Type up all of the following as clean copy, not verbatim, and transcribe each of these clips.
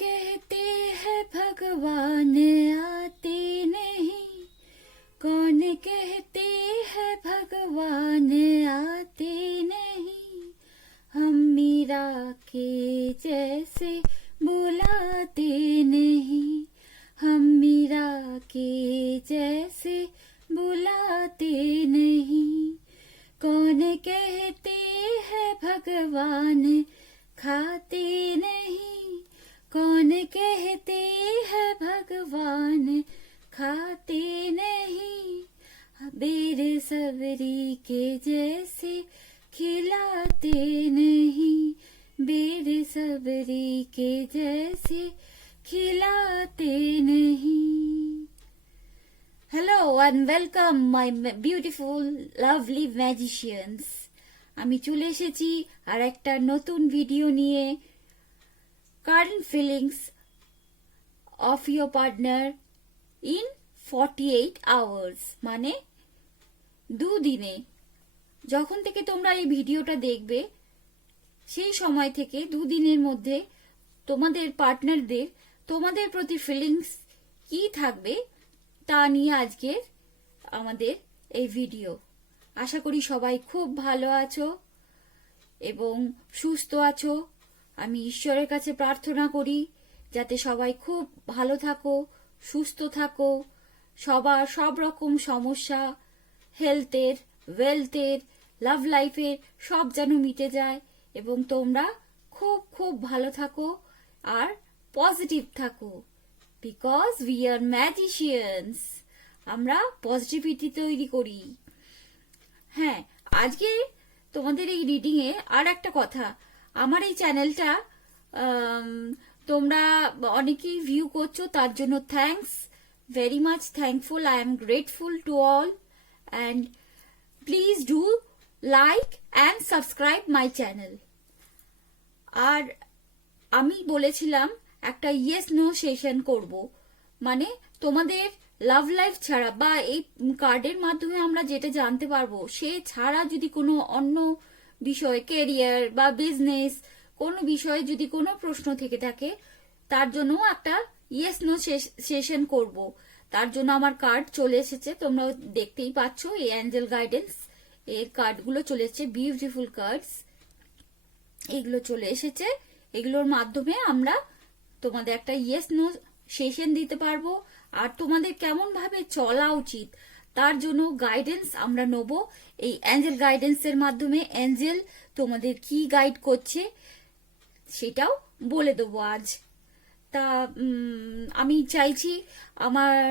कहते हैं भगवान आते नहीं, कौन कहते हैं भगवान आते नहीं, हम मीरा के जैसे बुलाते नहीं, हम मीरा के जैसे बुलाते नहीं, कौन कहते हैं भगवान खाते नहीं, कौन कहते हैं भगवान खाते नहीं, बेर सबरी के जैसे खिलाते नहीं, बेर सबरी के जैसे खिलाते नहीं। Hello and welcome my beautiful lovely magicians. আমি চলে এসেছি আর একটা নতুন ভিডিও নিয়ে, current feelings of your partner in 48 hours, মানে দুদিনে। যখন থেকে তোমরা এই ভিডিওটা দেখবে সেই সময় থেকে দুদিনের মধ্যে তোমাদের পার্টনারদের তোমাদের প্রতি ফিলিংস কি থাকবে তা নিয়ে আজকের আমাদের এই ভিডিও। আশা করি সবাই খুব ভালো আছো এবং সুস্থ আছো। আমি ঈশ্বরের কাছে প্রার্থনা করি যাতে সবাই খুব ভালো থাকো, সুস্থ থাকো, সবার সব রকম সমস্যা, হেলথের, ওয়েলথের, লাভ লাইফের সব যেন মিটে যায় এবং তোমরা খুব খুব ভালো থাকো আর পজিটিভ থাকো, বিকজ উই আর ম্যাজিশিয়ানস। আমরা পজিটিভিটি তৈরি করি। হ্যাঁ, আজকে তোমাদের এই রিডিং এ আর একটা কথা, আমার এই চ্যানেলটা তোমরা অনেকেই ভিউ করছো, তার জন্য thanks, very much thankful. I am grateful to all and please do like and subscribe my channel. আর আমি বলেছিলাম একটা ইয়েস নো সেশন করব, মানে তোমাদের লাভ লাইফ ছাড়া বা এই কার্ডের মাধ্যমে আমরা যেটা জানতে পারবো সে ছাড়া যদি কোনো অন্য বিষয়, ক্যারিয়ার বা বিজনেস কোনো বিষয়ে যদি কোনো প্রশ্ন থেকে থাকে, তার জন্য একটা ইয়েস নো সেশন করব। তার জন্য আমার কার্ড চলে এসেছে, তোমরা দেখতেই পাচ্ছ, এই অ্যাঞ্জেল গাইডেন্স এর কার্ডগুলো চলে এসেছে, বিউটিফুল কার্ডস এগুলো চলে এসেছে। এগুলোর মাধ্যমে আমরা তোমাদের একটা ইয়েস নো সেশন দিতে পারবো আর তোমাদের কেমন ভাবে চলা উচিত তার জন্য গাইডেন্স আমরা নেব এই অ্যাঞ্জেল গাইডেন্স এর মাধ্যমে। অ্যাঞ্জেল তোমাদের কি গাইড করছে সেটাও বলে দেবো আজ। তা আমি চাইছি আমার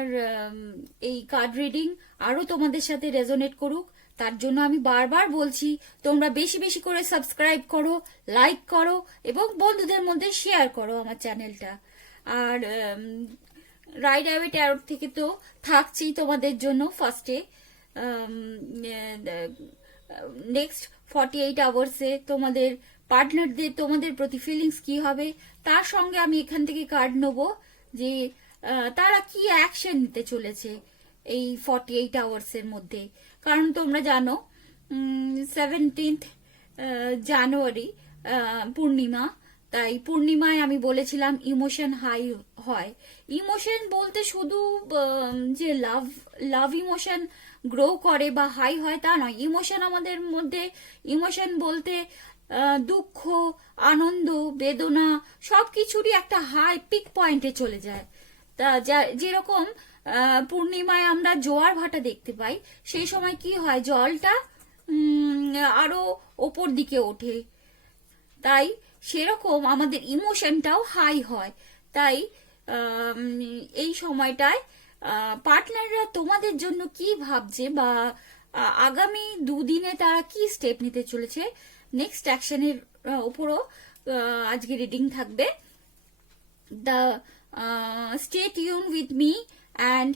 এই কার্ড রিডিং আরো তোমাদের সাথে রেজোনেট করুক, তার জন্য আমি বারবার বলছি তোমরা বেশি বেশি করে সাবস্ক্রাইব করো, লাইক করো এবং বন্ধুদের মধ্যে শেয়ার করো আমার চ্যানেলটা। আর রাইডার ট্যারো থেকে তো থাকছেই তোমাদের জন্য ফার্স্টে, নেক্সট 48 আওয়ার্সে তোমাদের পার্টনারদের তোমাদের প্রতি ফিলিংস কি হবে, তার সঙ্গে আমি এখান থেকে কার্ড নেবো যে তারা কি অ্যাকশন নিতে চলেছে এই 48 আওয়ার্সের মধ্যে। কারণ তোমরা জানো 17 জানুয়ারি পূর্ণিমা, তাই পূর্ণিমায় আমি বলেছিলাম ইমোশন হাই হয়। ইমোশন বলতে শুধু যে লাভ ইমোশন গ্রো করে বা হাই হয় তা নয়। ইমোশন আমাদের মধ্যে, ইমোশন বলতে দুঃখ, আনন্দ, বেদনা সবকিছুরই একটা হাই পিক পয়েন্টে চলে যায়। তা যেরকম পূর্ণিমায় আমরা জোয়ার ভাটা দেখতে পাই, সেই সময় কি হয়, জলটা আরো ওপর দিকে ওঠে, তাই সেরকম আমাদের ইমোশনটাও হাই হয়। তাই এই সময়টায় পার্টনাররা তোমাদের জন্য কি ভাবছে বা আগামী দুদিনে তারা কি স্টেপ নিতে চলেছে, নেক্সট অ্যাকশনের উপরও আজকে রিডিং থাকবে। The stay tune with me and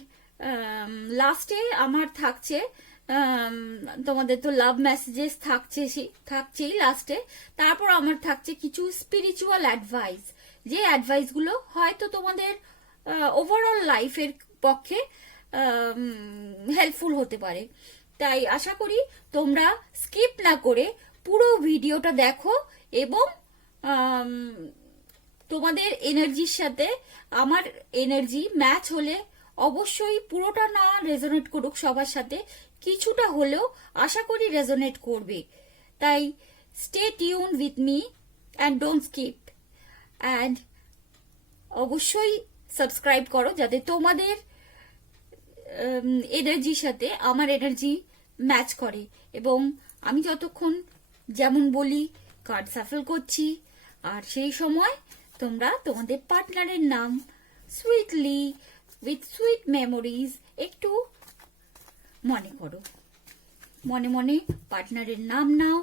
লাস্টে আমার থাকছে, তোমাদের তো লাভ মেসেজেস থাকছেই লাস্টে, তারপর আমার থাকছে কিছু স্পিরিচুয়াল অ্যাডভাইস, যে অ্যাডভাইস গুলো হয়তো তোমাদের ওভারঅল লাইফের পক্ষে হেল্পফুল হতে পারে। তাই আশা করি তোমরা স্কিপ না করে পুরো ভিডিওটা দেখো এবং তোমাদের এনার্জির সাথে আমার এনার্জি ম্যাচ হলে অবশ্যই পুরোটা না রেজোনেট করুক সবার সাথে, কিছুটা হলেও আশা করি রেজোনেট করবে। তাই stay tune with me and don't skip, and অবশ্যই সাবস্ক্রাইব করো যাতে তোমাদের এনার্জির সাথে আমার এনার্জি ম্যাচ করে। এবং আমি যতক্ষণ যেমন বলি কার্ড সাফল করছি, আর সেই সময় তোমরা তোমাদের পার্টনারের নাম সুইটলি উইথ সুইট মেমোরিজ একটু মনে করো, মনে মনে পার্টনারের নাম নাও,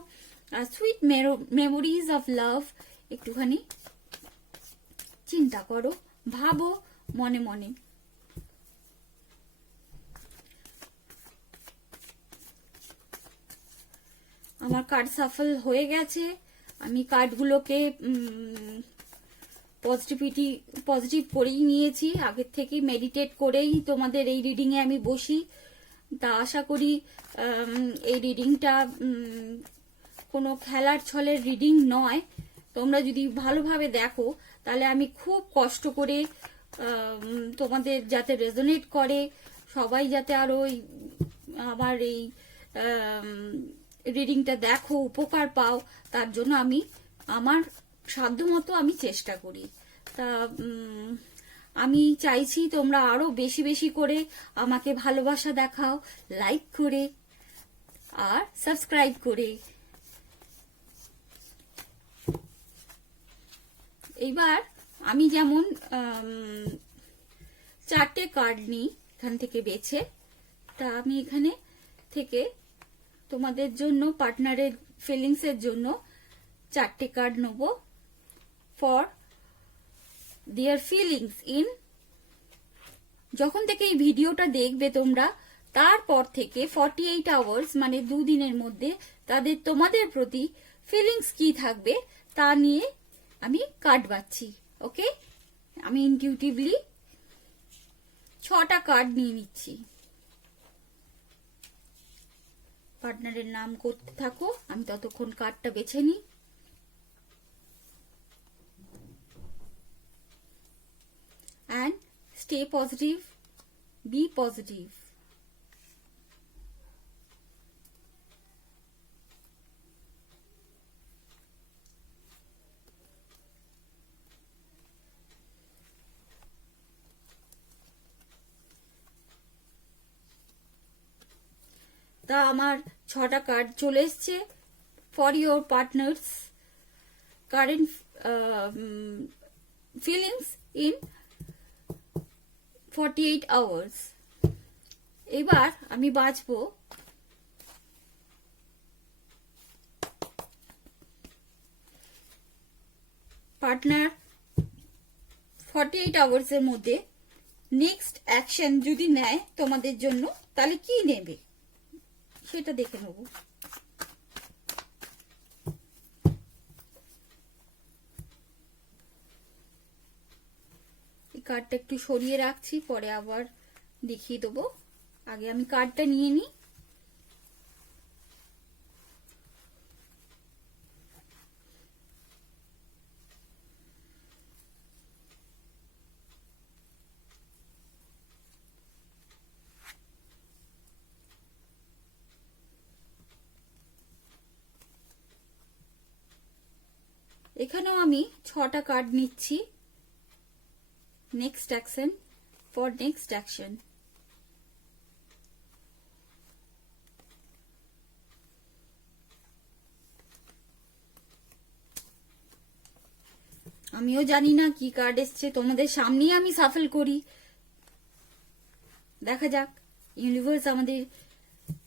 আর সুইট মেমোরিজ অফ লাভ একটুখানি চিন্তা করো, ভাবো মনে মনে। আমার কার্ড সাফল হয়ে গেছে। আমি কার্ডগুলোকে পজিটিভ করেই নিয়েছি, আগের থেকে মেডিটেট করেই তোমাদের এই রিডিং এ আমি বসি। তা আশা করি এই রিডিংটা কোনো খেলার ছলের রিডিং নয়। তোমরা যদি ভালোভাবে দেখো তাহলে আমি খুব কষ্ট করে তোমাদের যাতে রেজোনেট করে, সবাই যাতে আরো আমার এই রিডিংটা দেখো, উপকার পাও, তার জন্য আমি আমার সাধ্যমতো আমি চেষ্টা করি। তা আমি চাইছি তোমরা আরো বেশি বেশি করে আমাকে ভালোবাসা দেখাও, লাইক করে আর সাবস্ক্রাইব করে। এইবার আমি যেমন 4টে কার্ড নিই এখান থেকে বেছে, তা আমি এখানে থেকে তোমাদের জন্য পার্টনারের ফিলিংস এর জন্য 4টে কার্ড নেব ফর দেয়ার ফিলিংস ইন। যখন থেকে এই ভিডিওটা দেখবে তোমরা তারপর থেকে 48 আওয়ার্স মানে 2 দিনের মধ্যে তোমাদের প্রতি ফিলিংস কি থাকবে তা নিয়ে আমি কার্ড বাছছি। ওকে, আমি ইনটিউটিভলি 6টা কার্ড নিয়ে নিচ্ছি। পার্টনারের নাম করতে থাকো, আমি ততক্ষণ কার্ডটা বেছে নিই। And stay positive, be positive. তা আমার 6টা কার্ড চলে এসছে for your partners current feelings in 48 hours. এবার আমি বাছবো পার্টনার 48 আওয়ার্স এর মধ্যে নেক্সট অ্যাকশন যদি নেয় তোমাদের জন্য, তাহলে কি নেবে সেটা দেখে নেব। এই কার্ডটা একটু সরিয়ে রাখছি, পরে আবার দেখিয়ে দেবো। আগে আমি কার্ডটা নিয়ে নিই। এখানেও আমি 6টা কার্ড নিচ্ছি। Next action for next action. আমিও জানি না কি কার্ড এসছে, তোমাদের সামনেই আমি সাফল করি। দেখা যাক ইউনিভার্স আমাদের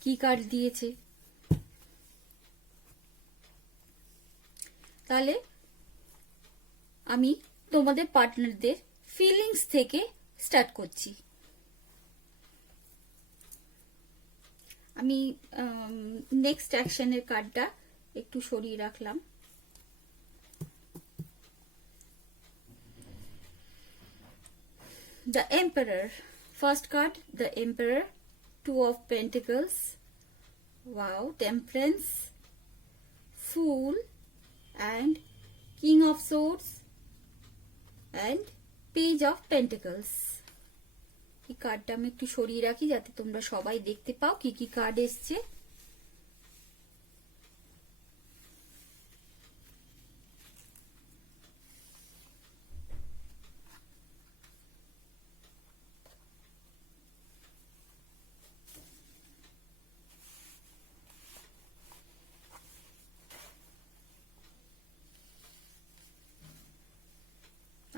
কি কার্ড দিয়েছে। তাহলে আমি তোমাদের পার্টনারদের ফিলিংস থেকে স্টার্ট করছি। আমি নেক্সট অ্যাকশনের কার্ডটা একটু সরিয়ে রাখলাম। The Emperor. First card, the Emperor. 2 of Pentacles. Wow. Temperance. Fool. And King of Swords. And page of pentacles. এই কার্ডটা আমি একটু সরিয়ে রাখি যাতে তোমরা সবাই দেখতে পাও কি কি কার্ড এসছে।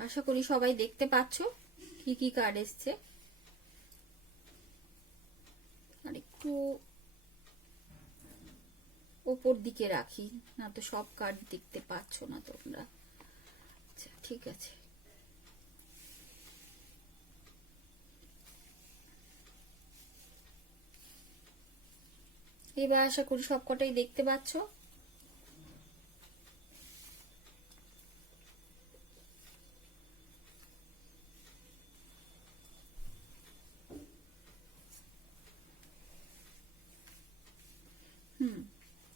আশা করি সবাই দেখতে পাচ্ছ কি কি কার্ড এসছে। আর একটু ওপর দিকে রাখি, না তো সব কার্ড দেখতে পাচ্ছ না তোমরা। আচ্ছা ঠিক আছে। এবার আশা করি সব কটাই দেখতে পাচ্ছ।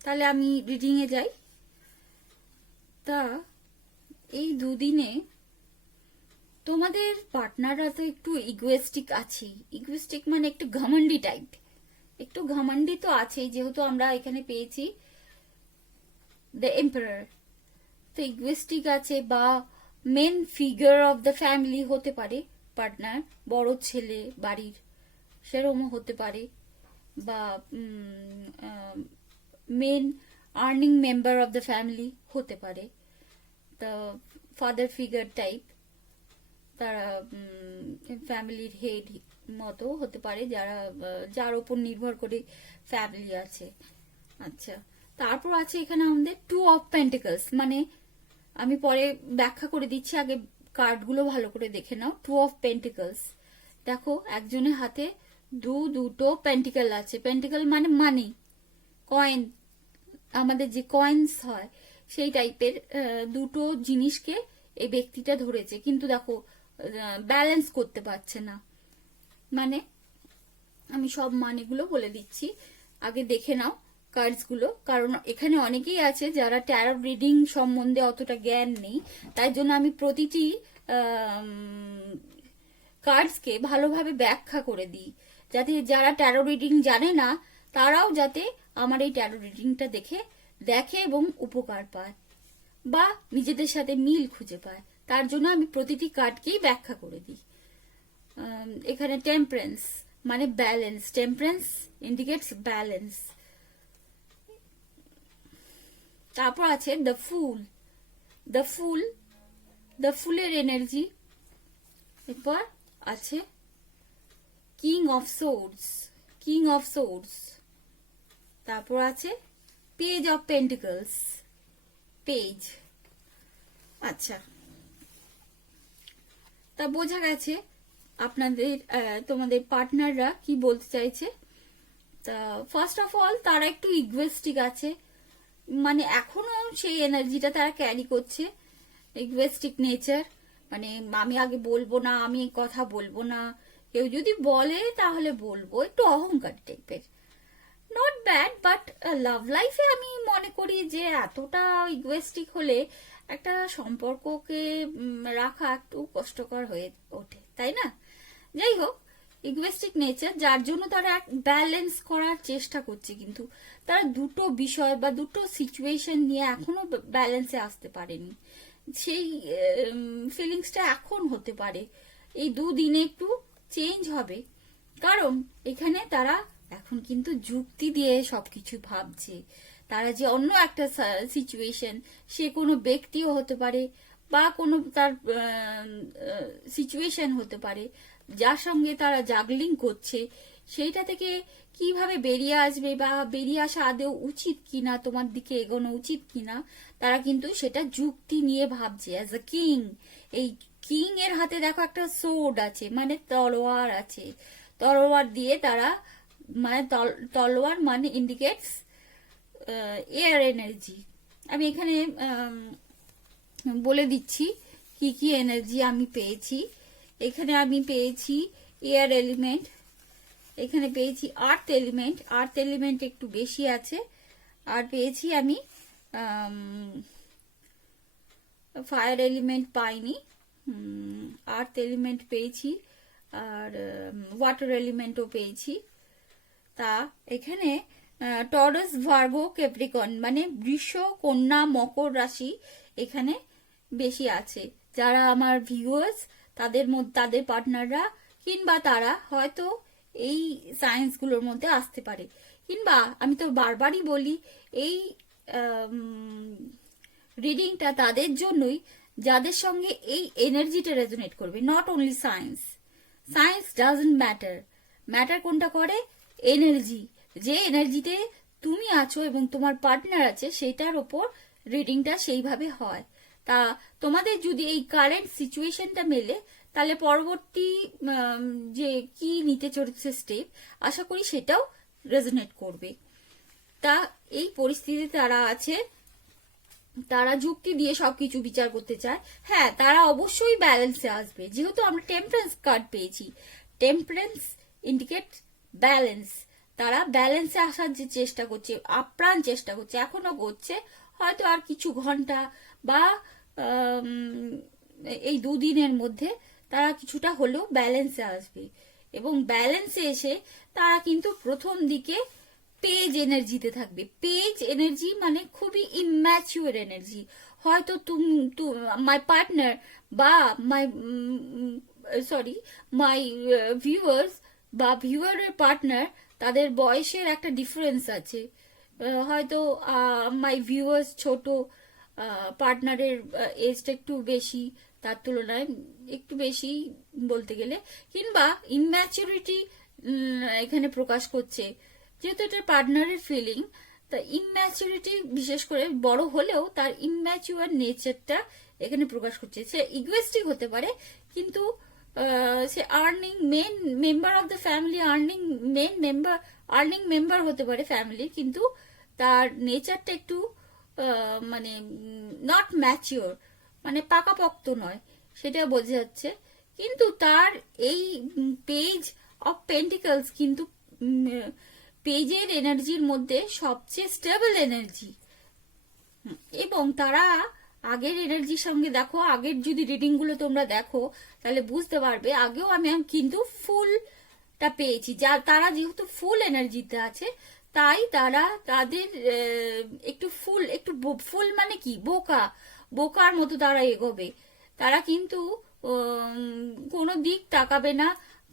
তাহলে আমি রিডিং এ যাই। তা এই দুদিনে তোমাদের পার্টনাররা তো একটু ইগোয়েস্টিক আছে। ইগোয়েস্টিক মানে একটু ঘমন্ডি টাইপ, একটু ঘমন্ডি তো আছেই, যেহেতু আমরা এখানে পেয়েছি দ্য এম্পারার। তো ইগোয়েস্টিক আছে, বা main figure of the family হতে পারে পার্টনার, বড় ছেলে বাড়ির সেরকমও হতে পারে, বা main earning member of the family হতে পারে, দ্য ফাদার ফিগার টাইপ। তারা ফ্যামিলির হেড মতো হতে পারে, যার উপর নির্ভর করে ফ্যামিলি আছে। আচ্ছা, তারপর আছে এখানে আমাদের টু অফ পেন্টিকলস, মানে আমি পরে ব্যাখ্যা করে দিচ্ছি, আগে কার্ডগুলো ভালো করে দেখে নাও। টু অফ পেন্টিকলস, দেখো একজনের হাতে দুটো পেন্টিকল আছে। পেন্টিকল মানে মানি, কয়েন, আমাদের যে কয়েন্স হয় সেই টাইপের দুটো জিনিসকে এই ব্যক্তিটা ধরেছে, কিন্তু দেখো ব্যালেন্স করতে পারছে না। মানে আমি সব মানেগুলো বলে দিচ্ছি, আগে দেখে নাও কার্ডস গুলো, কারণ এখানে অনেকেই আছে যারা ট্যারো রিডিং সম্বন্ধে অতটা জ্ঞান নেই, তাই জন্য আমি প্রতিটি কার্ডসকে ভালোভাবে ব্যাখ্যা করে দিই, যাতে যারা ট্যারো রিডিং জানে না তারাও যাতে আমার এই ট্যারো রিডিংটা দেখে এবং উপকার পায়, বা নিজেদের সাথে মিল খুঁজে পায়। তার জন্য আমি প্রতিটি কার্ডকেই ব্যাখ্যা করে দিই। এখানে টেম্পারেন্স মানে ব্যালেন্স, টেম্পারেন্স ইন্ডিকেটস ব্যালেন্স। তারপর আছে দ্য ফুল, দ্য ফুলের এনার্জি। এরপর আছে কিং অফ সোর্ডস, তারপর আছে পেজ অফ পেন্টিকলস, পেজ। আচ্ছা, তা বোঝা গেছে আপনাদের তোমাদের পার্টনাররা কি বলতে চাইছে। তা ফার্স্ট অফ অল তারা একটু ইগোয়েস্টিক আছে, মানে এখনো সেই এনার্জিটা তারা ক্যারি করছে, ইগোয়েস্টিক নেচার। মানে আমি আগে বলবো না, আমি কথা বলবো না, কেউ যদি বলে তাহলে বলবো, একটু অহংকার টাইপের। নট ব্যাড, বাট লাভ লাইফে আমি মনে করি যে এতটা ইগোয়েস্টিক হলে একটা সম্পর্ককে রাখা একটু কষ্টকর হয়ে ওঠে, তাই না? যাই হোক, ইগোয়েস্টিক নেচার, যার জন্য তারা ব্যালেন্স করার চেষ্টা করছে, কিন্তু তারা দুটো বিষয় বা দুটো সিচুয়েশন নিয়ে এখনো ব্যালেন্সে আসতে পারেনি। সেই ফিলিংসটা এখন হতে পারে, এই দুদিনে একটু চেঞ্জ হবে, কারণ এখানে তারা এখন কিন্তু যুক্তি দিয়ে সবকিছু ভাবছে। তারা যে অন্য একটা সিচুয়েশন, সে কোনো ব্যক্তিও হতে পারে বা কোনো তার সিচুয়েশন হতে পারে, যার সঙ্গে তারা জাগলিং করছে, সেইটা থেকে কিভাবে বেরিয়ে আসবে বা বেরিয়ে আসা আদৌ উচিত কিনা, তোমার দিকে এগোনো উচিত কিনা, তারা কিন্তু সেটা যুক্তি নিয়ে ভাবছে। অ্যাজ আ কিং, এই কিং এর হাতে দেখো একটা সোর্ড আছে, মানে তলোয়ার আছে, তলোয়ার দিয়ে তারা, মানে তলোয়ার মানে ইন্ডিকেটস এয়ার এনার্জি। আমি এখানে বলে দিচ্ছি কি কি এনার্জি আমি পেয়েছি। এখানে আমি পেয়েছি এয়ার এলিমেন্ট, এখানে পেয়েছি আর্থ এলিমেন্ট একটু বেশি আছে, আর পেয়েছি আমি ফায়ার এলিমেন্ট পাইনি, আর্থ এলিমেন্ট পেয়েছি, আর ওয়াটার এলিমেন্টও পেয়েছি। তা এখানে টরাস, ভার্গো, ক্যাপ্রিকন মানে বৃষ, কন্যা, মকর রাশি এখানে বেশি আছে। যারা আমার ভিউয়ার্স তাদের মধ্যে, তাদের পার্টনাররা কিংবা তারা হয়তো এই সায়েন্সগুলোর মধ্যে আসতে পারে। কিংবা আমি তো বারবারই বলি, এই রিডিংটা তাদের জন্যই যাদের সঙ্গে এই এনার্জিটা রেজোনেট করবে। Not only science, science doesn't matter, matter কোনটা করে? এনার্জি। যে এনার্জিতে তুমি আছো এবং তোমার পার্টনার আছে সেটার ওপর রিডিংটা সেইভাবে হয়। তা তোমাদের যদি এই কারেন্ট সিচুয়েশনটা মেলে, তাহলে পরবর্তী যে কি নিতে চলেছে স্টেপ, আশা করি সেটাও রেজোনেট করবে। তা এই পরিস্থিতিতে তারা আছে, তারা যুক্তি দিয়ে সবকিছু বিচার করতে চায়। হ্যাঁ, তারা অবশ্যই ব্যালেন্সে আসবে, যেহেতু আমরা টেম্পারেন্স কার্ড পেয়েছি। Temperance indicate balance. তারা ব্যালেন্সে আসার যে চেষ্টা করছে, আপ্রাণ চেষ্টা করছে, এখনো করছে। হয়তো আর কিছু ঘন্টা বা এই দুদিনের মধ্যে তারা কিছুটা হলেও ব্যালেন্সে আসবে। এবং ব্যালেন্সে এসে তারা কিন্তু প্রথম দিকে পেজ এনার্জিতে থাকবে। পেজ এনার্জি মানে খুবই ইম্যাচিউর এনার্জি। হয়তো মাই পার্টনার বা মাই ভিউয়ার্স বা ভিউয়ারের পার্টনার, তাদের বয়সের একটা ডিফারেন্স আছে। হয়তো মাই ভিউয়ার্স ছোট, পার্টনারের এজটা একটু বেশি, তার তুলনায় একটু বেশি বলতে গেলে, কিংবা ইম্যাচুরিটি এখানে প্রকাশ করছে। যেহেতু এটা পার্টনারের ফিলিং, তা ইম্যাচুরিটি বিশেষ করে বড় হলেও তার ইম্যাচুয়ার নেচারটা এখানে প্রকাশ করছে। সে ইগোয়েস্টিক হতে পারে, কিন্তু সে earning main member of the family, earning member হতে পারে ফ্যামিলির, কিন্তু তার নেচারটা একটু মানে নট ম্যাচিওর, মানে পাকাপোক্ত নয়, সেটা বোঝা যাচ্ছে। কিন্তু তার এই পেজ অফ পেন্টিকলস কিন্তু পেজের এনার্জির মধ্যে সবচেয়ে স্টেবল এনার্জি। এবং তারা আগের এনার্জির সঙ্গে দেখো, আগের যদি রিডিং গুলো তোমরা দেখো তাহলে বুঝতে পারবে, আগেও আমি কিন্তু ফুলটা পেয়েছি। যা তারা যেহেতু ফুল এনার্জিতে আছে, তাই তারা তাদের একটু ফুল মানে কি, বোকার মতো তারা এগোবে। তারা কিন্তু কোনো দিক তাকাবে না,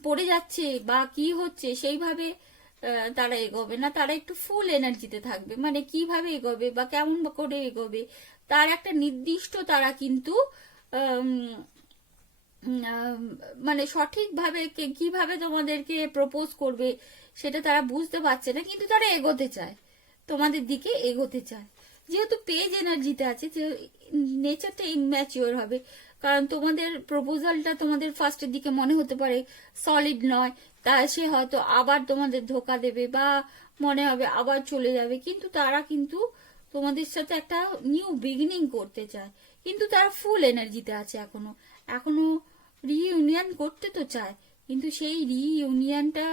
পড়ে যাচ্ছে বা কি হচ্ছে সেইভাবে তারা এগোবে না। তারা একটু ফুল এনার্জিতে থাকবে, মানে কিভাবে এগোবে বা কেমন করে এগোবে তার একটা নির্দিষ্ট, তারা কিন্তু মানে সঠিকভাবে কিভাবে তোমাদেরকে প্রপোজ করবে সেটা তারা বুঝতে পারছে না, কিন্তু তারা এগোতে চায়, তোমাদের দিকে এগোতে চায়। যেহেতু পেজ এনার্জিতে আছে, যে নেচারটা ইম্যাচিওর হবে। কারণ তোমাদের প্রপোজালটা তোমাদের ফার্স্টের দিকে মনে হতে পারে সলিড নয়, তা সে হয়তো আবার তোমাদের ধোকা দেবে বা মনে হবে আবার চলে যাবে। কিন্তু তারা কিন্তু তোমাদের সাথে একটা নিউ বিগিনিং করতে চায়, কিন্তু তারা ফুল এনার্জিতে আছে। এখনো রিইউনিয়ন করতে তো চায়, কিন্তু সেই রিইউনিয়নটা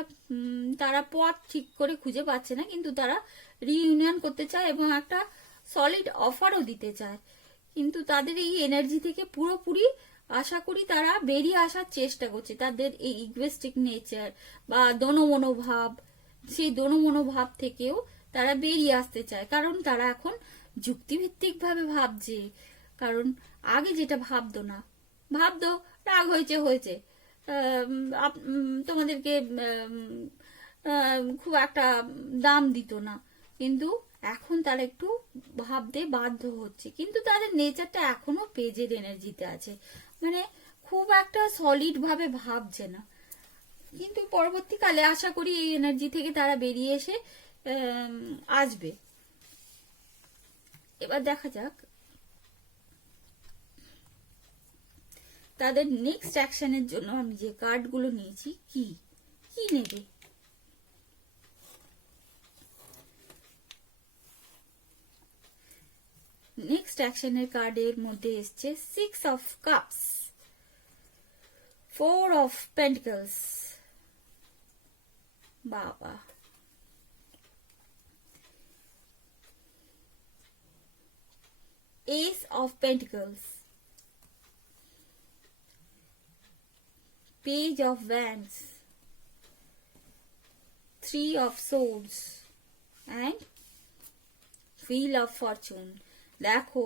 তারা পথ ঠিক করে খুঁজে পাচ্ছে না, কিন্তু তারা রিইউনিয়ন করতে চায় এবং একটা সলিড অফারও দিতে চায়। কিন্তু তাদের এই এনার্জি থেকে পুরোপুরি আশা করি তারা বেরিয়ে আসার চেষ্টা করছে। তাদের এই ইগোয়েস্টিক নেচার বা দোনমনোভাব, সেই দোনমনোভাব থেকেও তারা বেরিয়ে আসতে চায়। কারণ তারা এখন যুক্তিভিত্তিক ভাবে ভাবছে। কারণ আগে যেটা ভাবতো না, ভাবতো রাগ হয়েছে, তোমাদেরকে খুব একটা দাম দিত না, কিন্তু এখন তারা একটু ভাবতে বাধ্য হচ্ছে। কিন্তু তাদের নেচারটা এখনো পেজের এনার্জিতে আছে, মানে খুব একটা সলিড ভাবে ভাবছে না। কিন্তু পরবর্তীকালে আশা করি এই এনার্জি থেকে তারা বেরিয়ে এসে আসবে। এবার দেখা যাক তাদের নেক্সট অ্যাকশনের জন্য আমি যে কার্ডগুলো নিয়েছি কি নেবে। নেক্সট অ্যাকশনের কার্ডের মধ্যে এসছে 6 অফ কাপস, 4 অফ পেন্টিকলস, বাবা, Ace of Pentacles, Page of Wands, Three of Swords and Wheel of Fortune. দেখো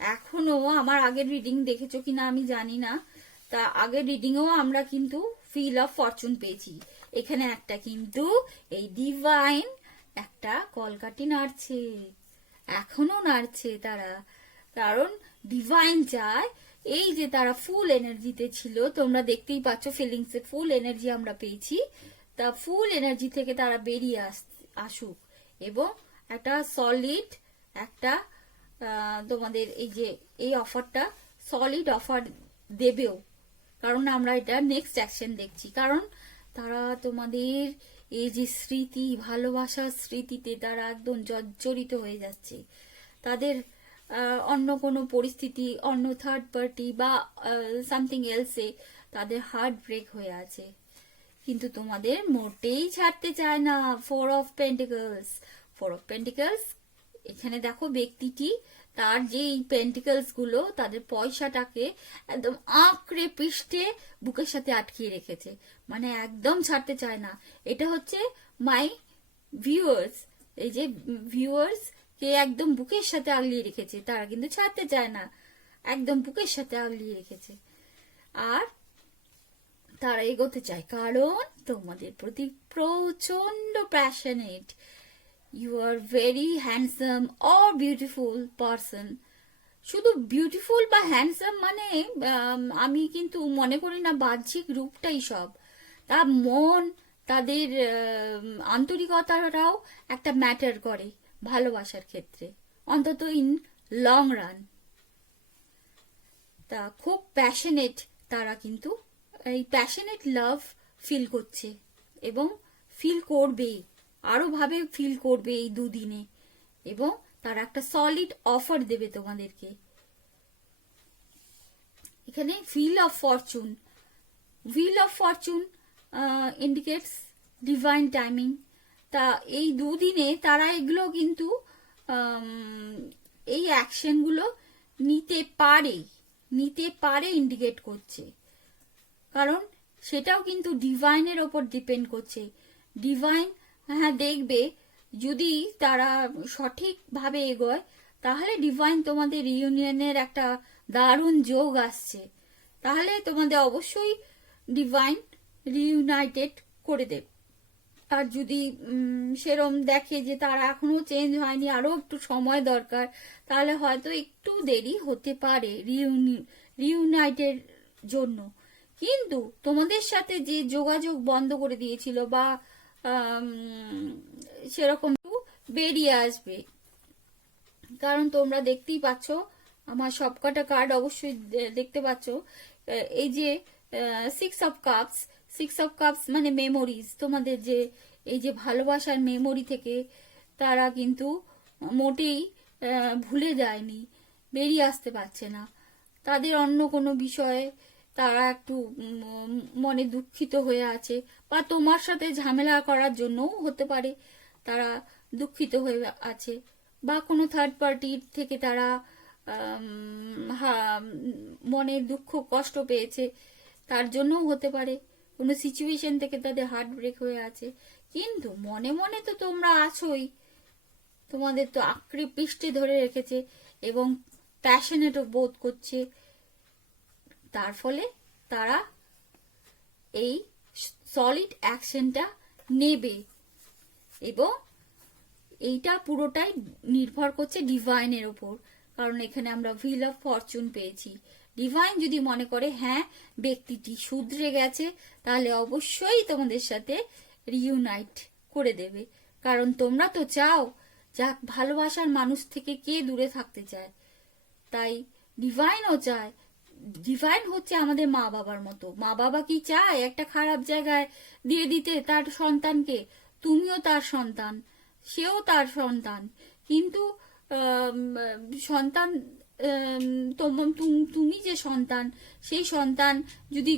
এখনো আমার আগের রিডিং দেখেছো কিনা আমি জানি না, তা আগের রিডিংও আমরা কিন্তু ফিল অফ ফরচুন পেয়েছি। এখানে একটা কিন্তু এই ডিভাইন একটা কলকাঠি নাড়ছে, এখনো নাড়ছে তারা, কারণ ডিভাইন চায় এই যে তারা ফুল এনার্জিতে ছিল, তোমরা দেখতেই পাচ্ছ ফিলিংস এ ফুল এনার্জি আমরা পেয়েছি, তা ফুল এনার্জি থেকে তারা বেরিয়ে আসুক এবং একটা সলিড একটা তোমাদের এই যে এই অফারটা সলিড অফার দেবেও, কারণ আমরা এটা নেক্সট অ্যাকশন দেখছি। কারণ তারা তোমাদের এই যে স্মৃতি, ভালোবাসার স্মৃতিতে তারা একদম জর্জরিত হয়ে যাচ্ছে। তাদের অন্য কোনো পরিস্থিতি, অন্য থার্ড পার্টি বা সামথিং এলসে তাদের হার্ট ব্রেক হয়ে আছে, কিন্তু তোমাদের মোটেই ছাড়তে চায় না। ফোর অফ পেন্টিকলস এখানে দেখো ব্যক্তিটি তার যে এই পেন্টিকলস গুলো তাদের পয়সাটাকে একদম আঁকড়ে পিষ্টে বুকের সাথে আটকিয়ে রেখেছে, মানে একদম ছাড়তে চায় না। এটা হচ্ছে মাই ভিউয়ার্স, এই যে ভিউয়ার্স কে একদম বুকের সাথে আগলিয়ে রেখেছে, তারা কিন্তু ছাড়তে চায় না, একদম বুকের সাথে আগলিয়ে রেখেছে। আর তারা এগোতে চায় কারণ তোমাদের প্রতি প্রচন্ড passionate. You are very handsome or beautiful person. শুধু বিউটিফুল বা হ্যান্ডসাম মানে আমি কিন্তু মনে করি না বাহ্যিক রূপটাই সব, তা মন, তাদের আন্তরিকতাটাও একটা ম্যাটার করে ভালোবাসার ক্ষেত্রে, অন্তত ইন লং রান। তা খুব প্যাশনেট তারা, কিন্তু এই প্যাশনেট লাভ ফিল করছে এবং ফিল করবে, আরো ভাবে ফিল করবে এই দুদিনে, এবং তারা একটা সলিড অফার দেবে তোমাদেরকে। এখানে wheel of Fortune indicates divine timing. তা এই দুদিনে তারা এগুলো কিন্তু এই অ্যাকশনগুলো নিতে পারে ইন্ডিকেট করছে, কারণ সেটাও কিন্তু ডিভাইনের ওপর ডিপেন্ড করছে। ডিভাইন হ্যাঁ দেখবে যদি তারা সঠিকভাবে এগোয়, তাহলে ডিভাইন তোমাদের রিউনিয়নের একটা দারুণ যোগ আসছে, তাহলে তোমাদের অবশ্যই ডিভাইন রিউনাইটেড করে দেবে। আর যদি সেরম দেখে যে তারা এখনো চেঞ্জ হয়নি, আরো একটু সময় দরকার, তাহলে হয়তো একটু দেরি হতে পারে রিউনাইটের জন্য। কিন্তু তোমাদের সাথে যে যোগাযোগ বন্ধ করে দিয়েছিল বা সেরকম বেরিয়ে আসবে, কারণ তোমরা দেখতেই পাচ্ছ আমার সবকটা কার্ড অবশ্যই দেখতে পাচ্ছ। এই যে সিক্স অফ কাপস মানে মেমোরিজ, তোমাদের যে এই যে ভালোবাসার মেমোরি থেকে তারা কিন্তু মোটেই ভুলে যায়নি, বেরিয়ে আসতে পারছে না। তাদের অন্য কোনো বিষয়ে তারা একটু মনে দুঃখিত হয়ে আছে, বা তোমার সাথে ঝামেলা করার জন্যও হতে পারে তারা দুঃখিত হয়ে আছে, বা কোনো থার্ড পার্টির থেকে তারা মনে দুঃখ কষ্ট পেয়েছে, তার জন্যও হতে পারে। কোনো সিচুয়েশন থেকে তাদের হার্ট ব্রেক হয়ে আছে, কিন্তু মনে মনে তো তোমরা আছোই, তোমাদের তো আঁকড়ে পৃষ্ঠে ধরে রেখেছে এবং প্যাশনেটও বোধ করছে। তার ফলে তারা এই সলিড অ্যাকশনটা নেবে, এবং এইটা পুরোটাই নির্ভর করছে ডিভাইনের উপর, কারণ এখানে আমরা হুইল অফ ফরচুন পেয়েছি। ডিভাইন যদি মনে করে হ্যাঁ ব্যক্তিটি শুধরে গেছে, তাহলে অবশ্যই তোমাদের সাথে রিউনাইট করে দেবে, কারণ তোমরা তো চাও, যাক ভালোবাসার মানুষ থেকে কে দূরে থাকতে চায়, তাই ডিভাইনও চায়। ডিভাইন হচ্ছে আমাদের মা বাবার মতো। মা বাবা কি চায় একটা খারাপ জায়গায় দিয়ে দিতে তার সন্তানকে? তুমিও তার সন্তান, সেও তার সন্তান, কিন্তু সন্তান তুমি যে সন্তান, সেই সন্তান যদি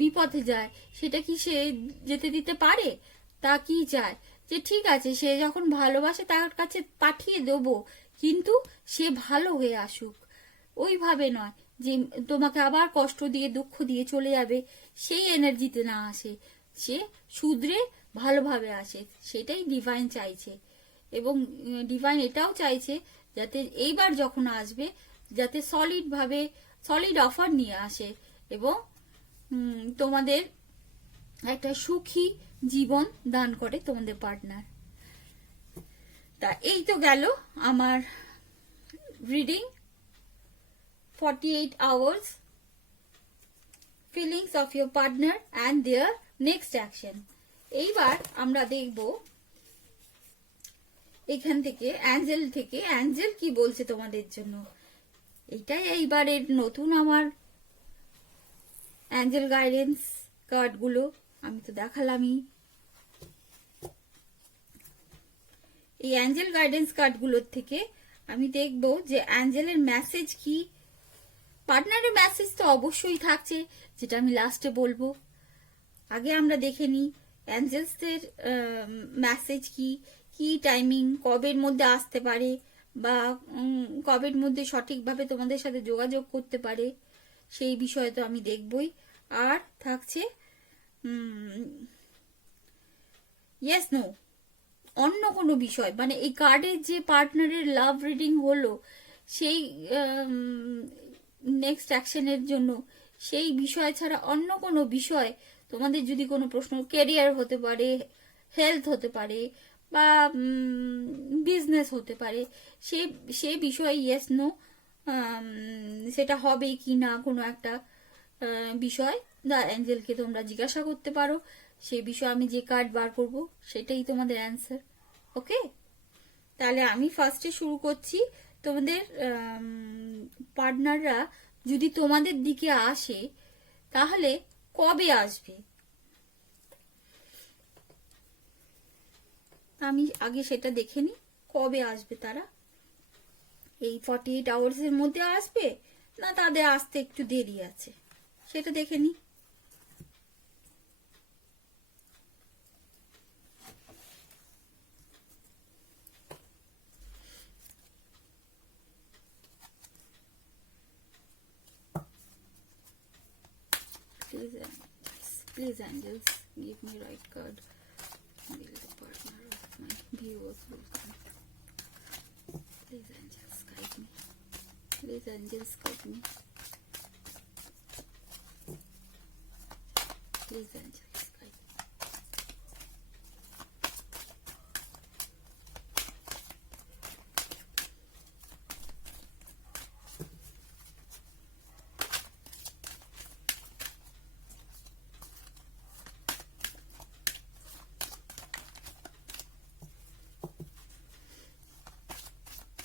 বিপথে যায়, সেটা কি সে যেতে দিতে পারে? তা কি চায় যে ঠিক আছে সে যখন ভালোবাসে তার কাছে পাঠিয়ে দেবো, কিন্তু সে ভালো হয়ে আসুক, ওইভাবে নয়, যে তোমাকে আবার কষ্ট দিয়ে দুঃখ দিয়ে চলে যাবে, সেই এনার্জিতে না আসে, সে শুধরে ভালোভাবে আসে। সেটাই ডিভাইন চাইছে। এবং ডিভাইন এটাও চাইছে যাতে এইবার যখন আসবে যাতে সলিড অফার নিয়ে আসে এবং তোমাদের একটা সুখী জীবন দান করে তোমাদের পার্টনার। তা এই তো গেল আমার reading 48 hours feelings of your partner and their next action। এইবার আমরা দেখব এখান থেকে অ্যাঞ্জেল কি বলছে তোমাদের জন্য। এটাই এইবারের নতুন আমার অ্যাঞ্জেল গাইডেন্স কার্ডগুলো, আমি তো দেখালামই। এই অ্যাঞ্জেল গাইডেন্স কার্ডগুলোর থেকে আমি দেখব যে অ্যাঞ্জেলের মেসেজ কি। পার্টনারের মেসেজ তো অবশ্যই থাকছে, যেটা আমি লাস্টে বলবো। আগে আমরা দেখে নিই অ্যাঞ্জেলসদের মেসেজ কি, কি টাইমিং, কবের মধ্যে আসতে পারে বা কবের মধ্যে সঠিকভাবে তোমাদের সাথে যোগাযোগ করতে পারে, সেই বিষয়ে তো আমি দেখবই। আর থাকছে ইয়েস নো, অন্য কোনো বিষয়, মানে এই কার্ডের যে পার্টনারের লাভ রিডিং হলো সেই নেক্সট অ্যাকশনের জন্য, সেই বিষয় ছাড়া অন্য কোনো বিষয়, তোমাদের যদি কোনো প্রশ্ন, ক্যারিয়ার হতে পারে, হেলথ হতে পারে বা বিজনেস হতে পারে, সে বিষয়ে ইয়েস নো, সেটা হবে কি না কোনো একটা বিষয় দা অ্যাঞ্জেলকে তোমরা জিজ্ঞাসা করতে পারো। সেই বিষয়ে আমি যে কার্ড বার করব সেটাই তোমাদের অ্যান্সার। ওকে, তাহলে আমি ফার্স্টে শুরু করছি। তোমাদের পার্টনাররা যদি তোমাদের দিকে আসে তাহলে কবে আসবে, আমি আগে সেটা দেখে নিই। কবে আসবে তারা, এই 48 hours এর মধ্যে আসবে না তাদের আসতে একটু দেরি আছে, সেটা দেখে নিই। Please angels, give me right card. Will the partner of my viewers will come? Please angels, guide me. Please angels, guide me. Please angels, guide me.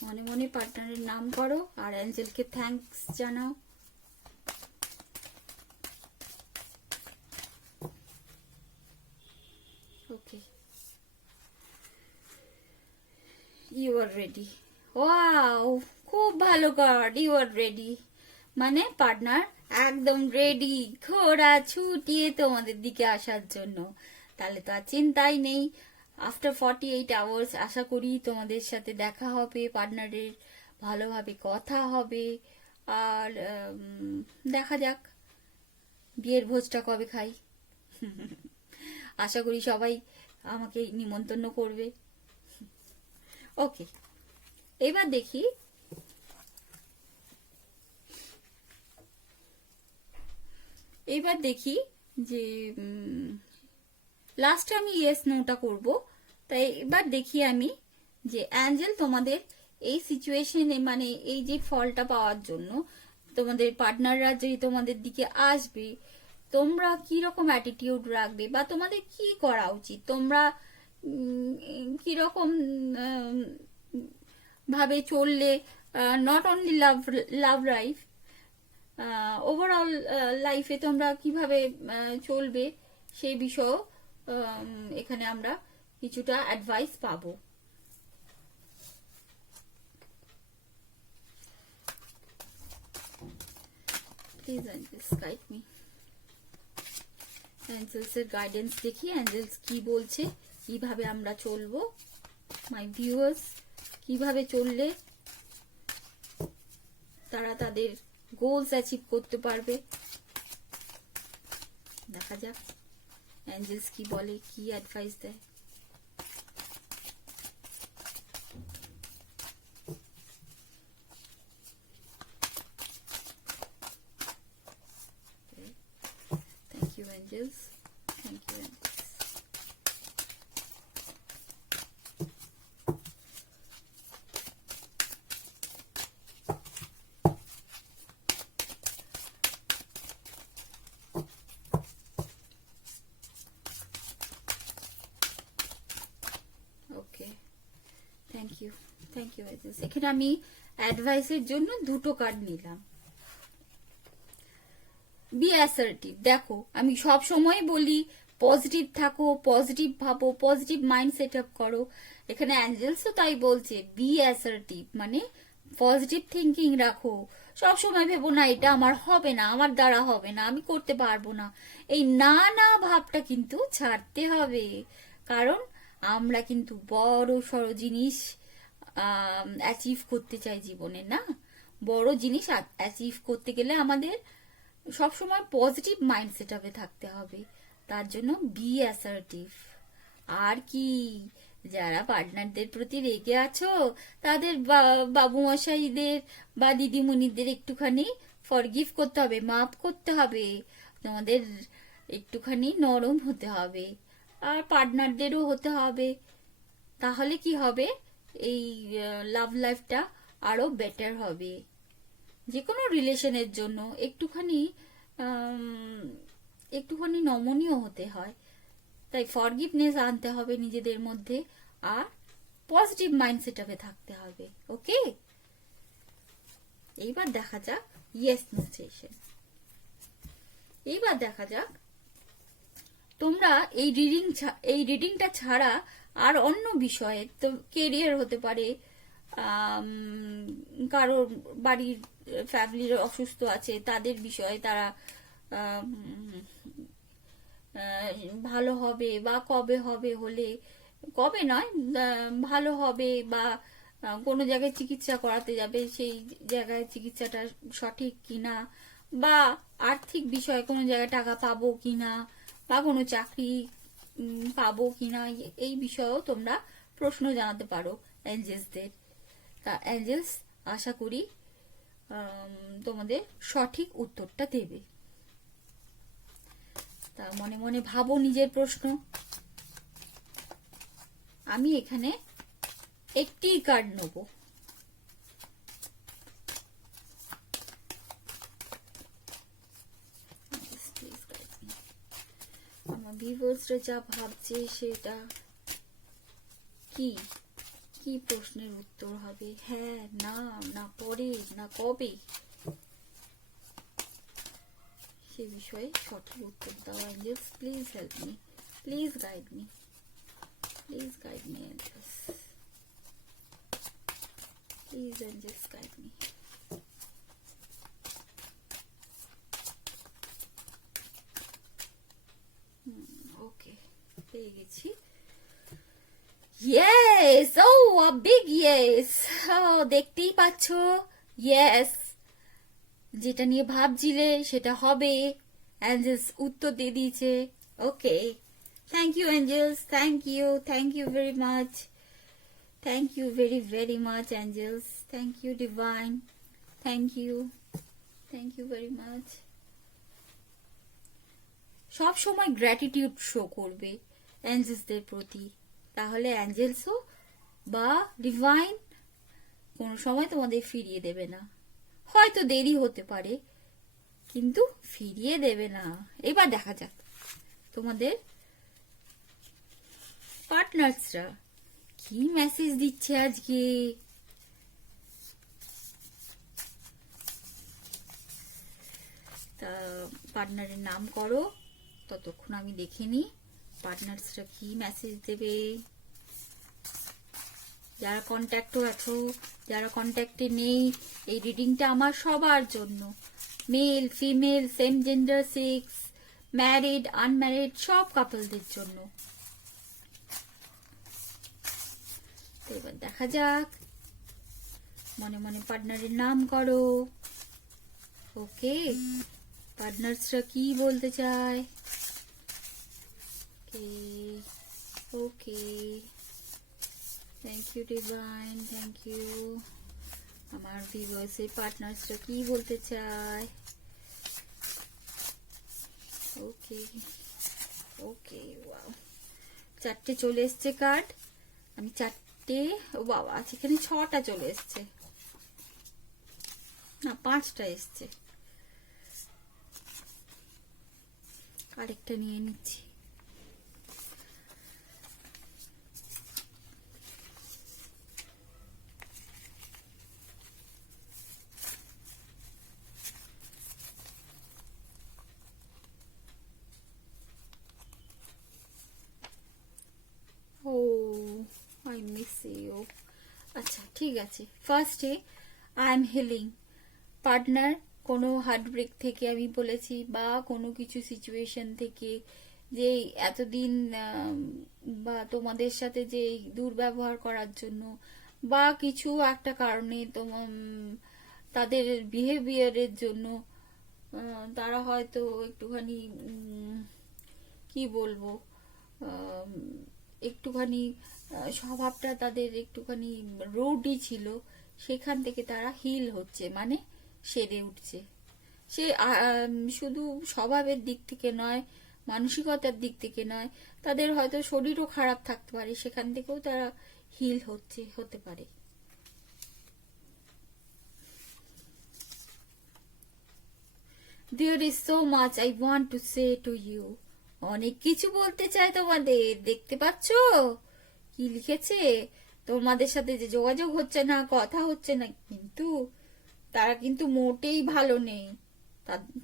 মনে মনে পার্টনারের নাম করো আর অ্যাঞ্জেলকে থ্যাঙ্কস জানাও। ওকে, ইউ আর রেডি। ওয়াও, খুব ভালো card, you R ready. মানে partner একদম রেডি ঘোড়া ছুটিয়ে তোমাদের দিকে আসার জন্য। তাহলে তো আর চিন্তাই নেই। আফটার 48 hours আশা করি তোমাদের সাথে দেখা হবে, পার্টনারের ভালোভাবে কথা হবে। আর দেখা যাক বিয়ের ভোজটা কবে খাই। আশা করি সবাই আমাকে নিমন্ত্রণ করবে। ওকে, এবার দেখি যে লাস্টে আমি ইয়েস নোটা করব। তাই এবার দেখি আমি যে অ্যাঞ্জেল তোমাদের এই সিচুয়েশনে, মানে এই যে ফলটা পাওয়ার জন্য তোমাদের পার্টনাররা যে তোমাদের দিকে আসবে, তোমরা কি রকম অ্যাটিটিউড রাখবে বা তোমাদের কি করা উচিত, তোমরা কি রকম ভাবে চললে not only love life, overall লাইফে তোমরা কিভাবে চলবে সেই বিষয়েও এখানে আমরা কিছুটা অ্যাডভাইস পাবো। Please angels guide me. অ্যাঞ্জেলসের গাইডেন্স দেখি, অ্যাঞ্জেলস কি বলছে, কিভাবে আমরা চলবো, মাই ভিউয়ার্স কিভাবে চললে তারা তাদের গোলস অ্যাচিভ করতে পারবে। দেখা যাক অ্যাঞ্জেলস কি বলে, কি অ্যাডভাইস দেয়। Thank you, angels. Thank you, angels. Okay. Thank you. Thank you, angels. এখানে আমি অ্যাডভাইসের জন্য দুটো কার্ড নিলাম। B assertive. দেখো আমি সব সময় বলি পজিটিভ থাকো, পজিটিভ ভাবো, পজিটিভ মাইন্ড সেট আপ করো। এখানে অ্যাঞ্জেলসও তাই বলছে বি অ্যাসার্টিভ, মানে পজিটিভ থিঙ্কিং রাখো। সব সময় ভেবো না এটা আমার হবে না, আমার দ্বারা হবে না, আমি করতে পারবো না। এই না না ভাবটা কিন্তু ছাড়তে হবে, কারণ আমরা কিন্তু বড় সড় জিনিস অ্যাচিভ করতে চাই জীবনে, না? বড় জিনিস অ্যাচিভ করতে গেলে আমাদের সবসময় পজিটিভ মাইন্ড সেট আপে থাকতে হবে। তার জন্য বি অ্যাসার্টিভ। আর কি, যারা পার্টনারদের প্রতি রেগে আছো তাদের বাবু মশাইদের বা দিদিমণিদের একটুখানি ফরগিভ করতে হবে, মাফ করতে হবে, তোমাদের একটুখানি নরম হতে হবে, আর পার্টনারদেরও হতে হবে। তাহলে কি হবে, এই লাভ লাইফটা আরো বেটার হবে। যে কোনো রিলেশনের জন্য একটুখানি নমনীয় হতে হয়। তাই ফরগিভনেস আনতে হবে নিজেদের মধ্যে, আর পজিটিভ মাইন্ডসেট আপে থাকতে হবে। ওকে, এইবার দেখা যাক ইয়েস নো সেশন। এইবার দেখা যাক তোমরা এই রিডিংটা ছাড়া আর অন্য বিষয়ে, তো কেরিয়ার হতে পারে, কারোর বাড়ির ফ্যামিলির অসুস্থ আছে তাদের বিষয়ে, তারা ভালো হবে বা কবে হবে, হলে কবে নয়, ভালো হবে বা কোনো জায়গায় চিকিৎসা করাতে যাবে, সেই জায়গায় চিকিৎসাটা সঠিক কিনা, বা আর্থিক বিষয়ে কোনো জায়গায় টাকা পাবো কিনা, বা কোনো চাকরি পাবো কিনা, এই বিষয়েও তোমরা প্রশ্ন জানাতে পারো অ্যাঞ্জেলসদের। তা অ্যাঞ্জেলস আশা করি তোমাদের সঠিক উত্তরটা দেবে। তা মনে মনে ভাবো নিজের প্রশ্ন। আমি এখানে একটি কার্ড নেব। আমার ভিউয়ার্সরা যা ভাবছে সেটা কি কি প্রশ্নের উত্তর হবে, হ্যাঁ না, না পরে, না কবে, সে বিষয়ে সঠিক উত্তর দাও। Angels please help me, please guide me, please guide me angels, please angels guide me. Okay, পেয়ে গেছি। Yes! Oh, a big yes! Oh, দেখতেই পাচ্ছ, yes! যেটা নিয়ে ভাবছিলে সেটা হবে। অ্যাঞ্জেলস উত্তর দিয়ে দিয়েছে। Okay, thank you angels, thank you very much, thank you very very much angels, thank you divine, thank you very much. সব সময় গ্র্যাটিটিউড শো করবে অ্যাঞ্জেলসদের প্রতি, তাহলে অ্যাঞ্জেলসও বা ডিভাইন কোনো সময় তোমাদের ফিরিয়ে দেবে না। হয়তো দেরি হতে পারে, কিন্তু ফিরিয়ে দেবে না। এবার দেখা যাক তোমাদের পার্টনার্সরা কি মেসেজ দিচ্ছে আজকে। তা পার্টনারের নাম করো, ততক্ষণ আমি দেখে নিই পার্টনার্সরা কি মেসেজ দেবে। যারা কন্ট্যাক্টে আছো, যারা কন্ট্যাক্টে নেই, এই রিডিংটা আমার সবার জন্য, male female, same gender, sex, married unmarried, সব কাপলদের জন্য। এবার দেখা যাক, মনে মনে পার্টনারের নাম করো, ওকে, পার্টনার্সরা কি বলতে চায়? Okay, okay, thank you divine, thank you. আমার ভিউয়ার্সের পার্টনার্সরা কি বলতে চায়? ওকে, ওকে, ওয়াও, 4টে চলে এসছে কার্ড। আমি 4টে, ও বাবা, এখানে 6টা চলে এসছে, না 5টা এসছে। আরেকটা নিয়ে নিচ্ছি। ও, আই মিস ইউ। আচ্ছা, ঠিক আছে। ফার্স্টে আই এম হিলিং। পার্টনার কোনো হার্টব্রেক থেকে আমি বলেছি, বা কোনো কিছু সিচুয়েশন থেকে, যে এতদিন বা তোমাদের সাথে যে দুর্ব্যবহার করার জন্য বা কিছু একটা কারণে তাদের বিহেভিয়ারের জন্য তারা হয়তো একটুখানি কি বলবো, একটুখানি স্বভাবটা তাদের একটুখানি রোডই ছিল, সেখান থেকে তারা হিল হচ্ছে, মানে সেরে উঠছে। সে শুধু স্বভাবের দিক থেকে নয়, মানসিকতার দিক থেকে নয়, তাদের হয়তো শরীরও খারাপ থাকতে পারে, সেখান থেকেও তারা হিল হতে পারে। There is so much I want to say to you. অনেক কিছু বলতে চায় তোমাদের, দেখতে পাচ্ছ কি লিখেছে? তোমাদের সাথে যে যোগাযোগ হচ্ছে না, কথা হচ্ছে না, কিন্তু তারা কিন্তু মোটেই ভালো নেই।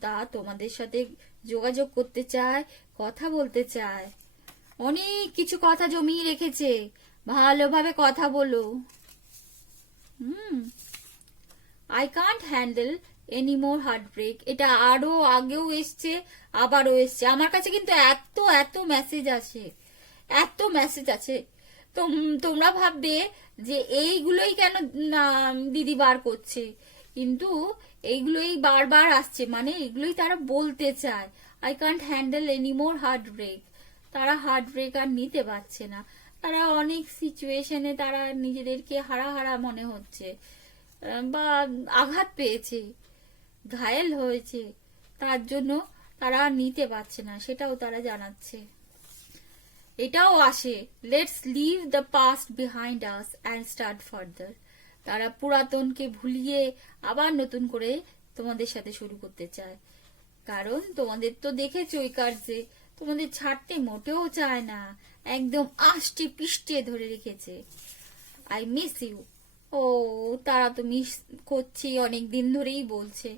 তা তোমাদের সাথে যোগাযোগ করতে চায়, কথা বলতে চায়, অনেক কিছু কথা জমিয়ে রেখেছে। ভালোভাবে কথা বলো। I can't handle any more heartbreak. এটা আরো আগেও এসছে, আবারও এসছে। আমার কাছে কিন্তু এত এত মেসেজ আসে, এত মেসেজ আছে। তোমরা ভাববে যে এইগুলোই কেন দিদি বার করছে, কিন্তু এইগুলোই বারবার আসছে, মানে এগুলোই তারা বলতে চায়। I can't handle any more heartbreak. তারা হার্টব্রেক আর নিতে পারছে না। তারা অনেক সিচুয়েশনে তারা নিজেদেরকে হারা হারা মনে হচ্ছে, বা আঘাত পেয়েছে, ঘায়েল হয়েছে, তার জন্য তারা নিতে পারছে না, সেটাও তারা জানাচ্ছে। এটাও আসে, let's leave the past behind us and start further. তারা পুরাতনকে ভুলিয়ে আবার নতুন করে তোমাদের সাথে শুরু করতে চায়। কারণ তোমাদের তো দেখেছো ওই কার্যে, তোমাদের ছাড়তে মোটেও চায় না, একদম আষ্টে পিষ্টে ধরে রেখেছে। I miss you. ও, তারা তো মিস করছি অনেকদিন ধরেই বলছে।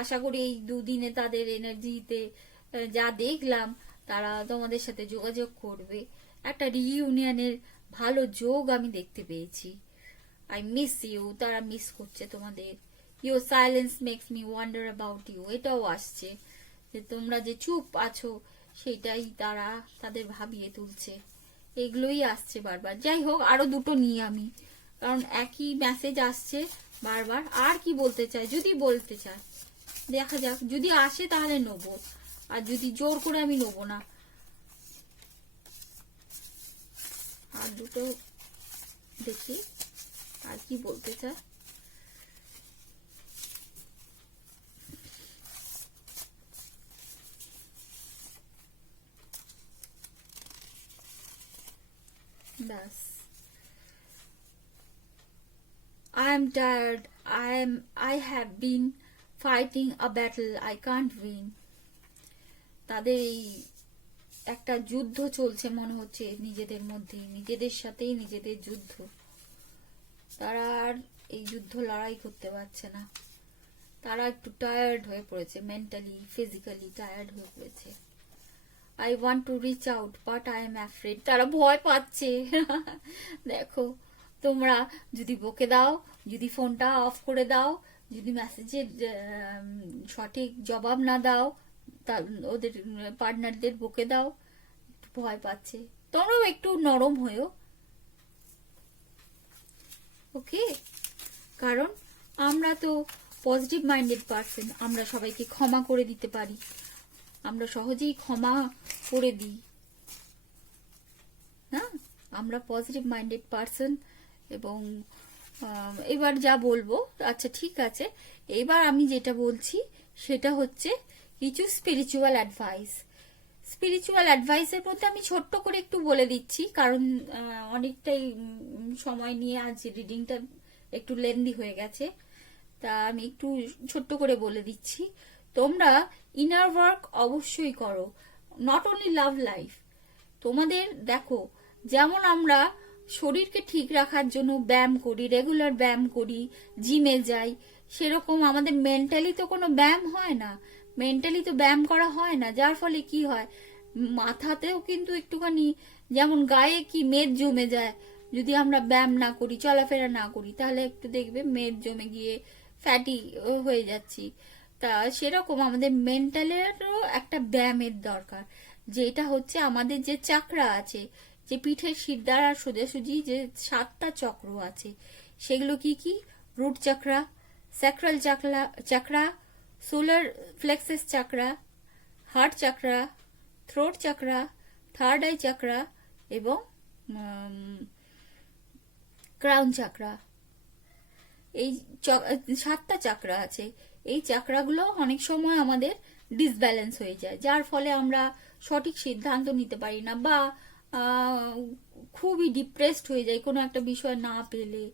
আশা করি এই দুদিনে তাদের এনার্জিতে যা দেখলাম, তারা তোমাদের সাথে যোগাযোগ করবে। একটা রিইউনিয়নের ভালো যোগ আমি দেখতে পেয়েছি। I miss you. তারা মিস করছে তোমাদের। Your silence makes me wonder about you. এটাও আসছে যে তোমরা যে চুপ আছো, সেটাই তারা তাদের ভাবিয়ে তুলছে। এগুলোই আসছে বারবার। যাই হোক, আরো দুটো নিয়ে আমি, কারণ একই মেসেজ আসছে বারবার। আর কি বলতে চায়? যদি বলতে চায়, দেখা যাক, যদি আসে তাহলে নেবো, আর যদি জোর করে আমি নেবো না। আর দুটো দেখি আর কি বলতে চায়। ব্যাস, I am tired. I have been fighting a battle I can't win. তাদের এই একটা যুদ্ধ চলছে মনে হচ্ছে নিজেদের মধ্যে, নিজেদের সাথেই নিজেদের যুদ্ধ। তারা আর এই যুদ্ধ লড়াই করতে পারছে না। তারা একটু টায়ার্ড হয়ে পড়েছে, মেন্টালি ফিজিক্যালি টায়ার্ড হয়ে পড়েছে। I want to reach out but I am afraid. তারা ভয় পাচ্ছে। দেখো, তোমরা যদি বকে দাও, যদি ফোনটা অফ করে দাও, যদি মেসেজের সঠিক জবাব না দাও, ওদের পার্টনারদের বকে দাও, ভয় পাচ্ছে। তোমরাও একটু নরম হয়েও, ওকে? কারণ আমরা তো পজিটিভ মাইন্ডেড পার্সন, আমরা সবাইকে ক্ষমা করে দিতে পারি, আমরা সহজেই ক্ষমা করে দিই। হ্যাঁ, আমরা পজিটিভ মাইন্ডেড পার্সন। এবং এবার যা বলবো, আচ্ছা ঠিক আছে, এবার আমি যেটা বলছি সেটা হচ্ছে কিছু স্পিরিচুয়াল অ্যাডভাইস। স্পিরিচুয়াল অ্যাডভাইসের মধ্যে আমি ছোট্ট করে একটু বলে দিচ্ছি, কারণ অনেকটাই সময় নিয়ে আজ রিডিংটা একটু লেন্দি হয়ে গেছে, তা আমি একটু ছোট্ট করে বলে দিচ্ছি। তোমরা ইনার ওয়ার্ক অবশ্যই করো, নট অনলি লাভ লাইফ। তোমাদের দেখো, যেমন আমরা শরীরকে ঠিক রাখার জন্য ব্যায়াম করি, রেগুলার ব্যায়াম করি, জিমে যাই, সেরকম আমাদের মেন্টালি তো কোনো ব্যায়াম হয় না, মেন্টালি তো ব্যায়াম করা হয় না। যার ফলে কি হয়, মাথাতেও কিন্তু একটুখানি, যেমন গায়ে কি মেদ জমে যায় যদি আমরা ব্যায়াম না করি, চলাফেরা না করি, তাহলে একটু দেখবে মেদ জমে গিয়ে ফ্যাটি হয়ে যাচ্ছি। তা সেরকম আমাদের মেন্টালেরও একটা ব্যায়ামের দরকার, যেটা হচ্ছে আমাদের যে চাকরা আছে, যে পিঠের শিরদাঁড়া সোজাসুজি যে 7টা চক্র আছে, সেগুলো কি কি? Root চাকরা, sacral চাকরা, solar plexus চাকরা, heart চাকরা, throat চাকরা, third eye চাকরা এবং ক্রাউন চাকরা। এই 7টা চাকরা আছে। এই চাকরাগুলো অনেক সময় আমাদের ডিসব্যালেন্স হয়ে যায়, যার ফলে আমরা সঠিক সিদ্ধান্ত নিতে পারি না, বা খুবই ডিপ্রেসড হয়ে যায় কোনো একটা বিষয় না পেলে,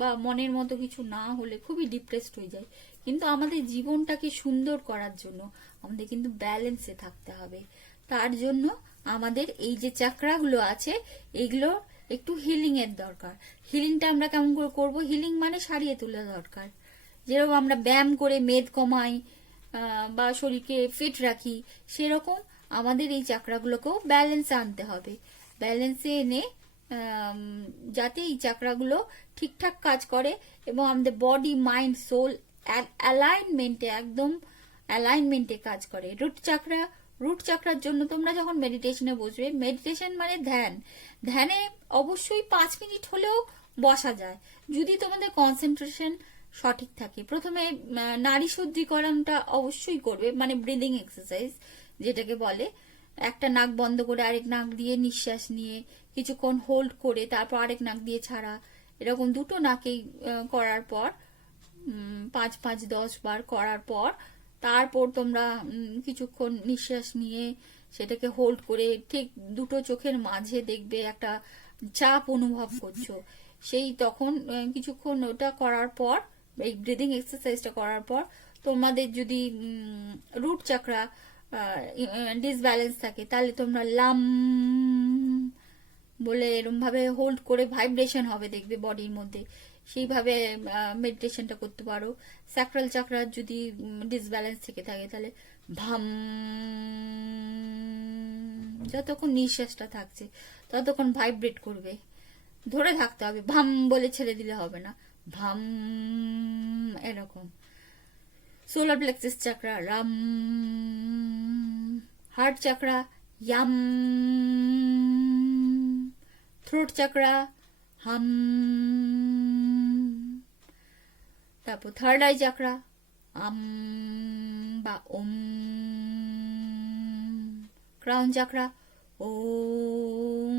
বা মনের মতো কিছু না হলে খুবই ডিপ্রেসড হয়ে যায়। কিন্তু আমাদের জীবনটাকে সুন্দর করার জন্য আমাদের কিন্তু ব্যালেন্সে থাকতে হবে। তার জন্য আমাদের এই যে চাকরাগুলো আছে, এগুলো একটু হিলিং এর দরকার। হিলিংটা আমরা কেমন করে করবো? হিলিং মানে সারিয়ে তোলা দরকার। যেরকম আমরা ব্যায়াম করে মেদ কমাই বা শরীরকে ফিট রাখি, সেরকম আমাদের এই চাকরাগুলোকেও ব্যালেন্সে আনতে হবে। ব্যালেন্সে এনে যাতে এই চাকরাগুলো ঠিকঠাক কাজ করে এবং আমাদের বডি, মাইন্ড, সোল অ্যালাইনমেন্টে, একদম অ্যালাইনমেন্টে কাজ করে। রুট চাকরার জন্য তোমরা যখন মেডিটেশনে বসবে, মেডিটেশন মানে ধ্যান, ধ্যানে অবশ্যই 5 মিনিট হলেও বসা যায় যদি তোমাদের কনসেন্ট্রেশন সঠিক থাকে। প্রথমে নাড়ি শুদ্ধিকরণটা অবশ্যই করবে, মানে ব্রিদিং এক্সারসাইজ যেটাকে বলে। একটা নাক বন্ধ করে আরেক নাক দিয়ে নিঃশ্বাস নিয়ে কিছুক্ষণ হোল্ড করে তারপর আরেক নাক দিয়ে ছাড়া, এরকম দুটো নাকেই করার পর 5-5-10 বার করার পর তারপর তোমরা কিছুক্ষণ নিঃশ্বাস নিয়ে সেটাকে হোল্ড করে ঠিক দুটো চোখের মাঝে দেখবে একটা চাপ অনুভব করছো। সেই তখন কিছুক্ষণ ওটা করার পর, এই ব্রিদিং এক্সারসাইজটা করার পর, তোমাদের যদি রুট চাকরা ডিসব্যালেন্স থাকে, তাহলে তোমরা লাম বলে এরকম ভাবে হোল্ড করে ভাইব্রেশন হবে দেখবে বডির মধ্যে, সেইভাবে মেডিটেশনটা করতে পারো। স্যাক্রাল চাকরার যদি ডিসব্যালেন্স থেকে থাকে, তাহলে ভাম, যতক্ষণ নিঃশ্বাসটা থাকছে ততক্ষণ ভাইব্রেট করবে, ধরে থাকতে হবে, ভাম বলে ছেড়ে দিলে হবে না, ভাম, এরকম। Solar plexus চাকরা Ram, heart চাকরা yam, throat চাকরা হাম, তারপর থার্ড আই চাকরা আম বা ওম, ক্রাউন চাকরা ওম।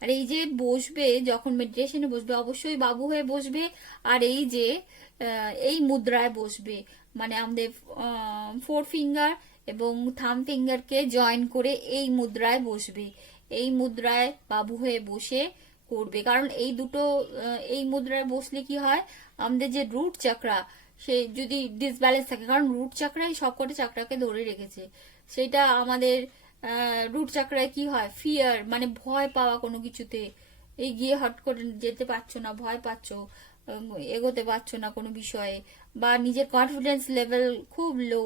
আর এই যে বসবে, যখন মেডিটেশনে বসবে অবশ্যই বাবু হয়ে বসবে, আর এই যে এই মুদ্রায় বসবে, মানে আমাদের 4 ফিঙ্গার এবং থাম ফিঙ্গারকে জয়েন করে এই মুদ্রায় বসবে। এই মুদ্রায় বাবু হয়ে বসে করবে, কারণ এই দুটো এই মুদ্রায় বসলে কি হয়, আমাদের যে রুট চাকরা সে যদি ডিসব্যালেন্স থাকে, কারণ রুট চাকরাই সবকটা চাকরাকে ধরে রেখেছে, সেটা আমাদের রুট চাকরায় কি হয়, ফিয়ার, মানে ভয় পাওয়া, কোনো কিছুতে এগিয়ে হট করে যেতে পারছো না, ভয় পাচ্ছ, এগোতে পারছো না কোনো বিষয়ে, বা নিজের কনফিডেন্স লেভেল খুব লো,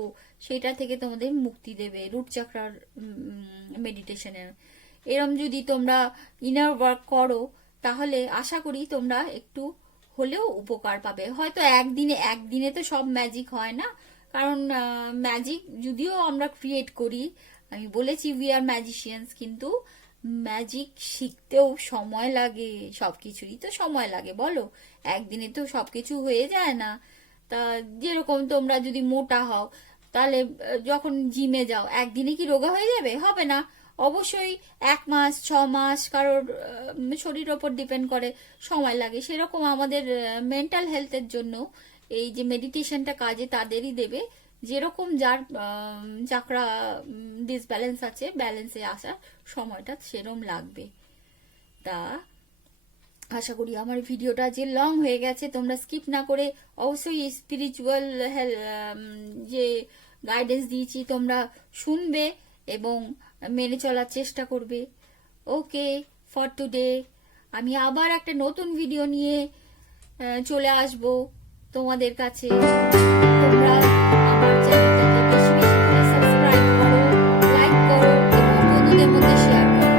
সেটা থেকে তোমাদের মুক্তি দেবে রুট চাকরার মেডিটেশনের। এরম যদি তোমরা ইনার ওয়ার্ক করো, তাহলে আশা করি তোমরা একটু হলেও উপকার পাবে। হয়তো একদিনে তো সব ম্যাজিক হয় না, কারণ ম্যাজিক যদিও আমরা ক্রিয়েট করি, আমি বলেছি উই আর ম্যাজিশিয়ানস, কিন্তু ম্যাজিক শিখতেও সময় লাগে, সবকিছুরই তো সময় লাগে বলো, একদিনে তো সবকিছু হয়ে যায় না। তা যেরকম তোমরা যদি মোটা হও, তাহলে যখন জিমে যাও একদিনে কি রোগা হয়ে যাবে? হবে না। অবশ্যই 1 মাস 6 মাস কারোর শরীর ওপর ডিপেন্ড করে, সময় লাগে। সেরকম আমাদের মেন্টাল হেলথের জন্য এই যে মেডিটেশনটা কাজে তাদেরই দেবে, যেরকম যার চাকরা ডিসব্যালেন্স আছে, ব্যালেন্সে আসার সময়টা সেরম লাগবে। তা আশা করি আমার ভিডিওটা যে লং হয়ে গেছে তোমরা স্কিপ না করে অবশ্যই স্পিরিচুয়াল যে গাইডেন্স দিয়েছি তোমরা শুনবে এবং মেনে চলার চেষ্টা করবে। ওকে, ফর টুডে আমি আবার একটা নতুন ভিডিও নিয়ে চলে আসব তোমাদের কাছে। তোমরা আমার চ্যানেলটাকে বেশি বেশি করে সাবস্ক্রাইব করো, লাইক করো এবং বন্ধুদের মধ্যে শেয়ার করো।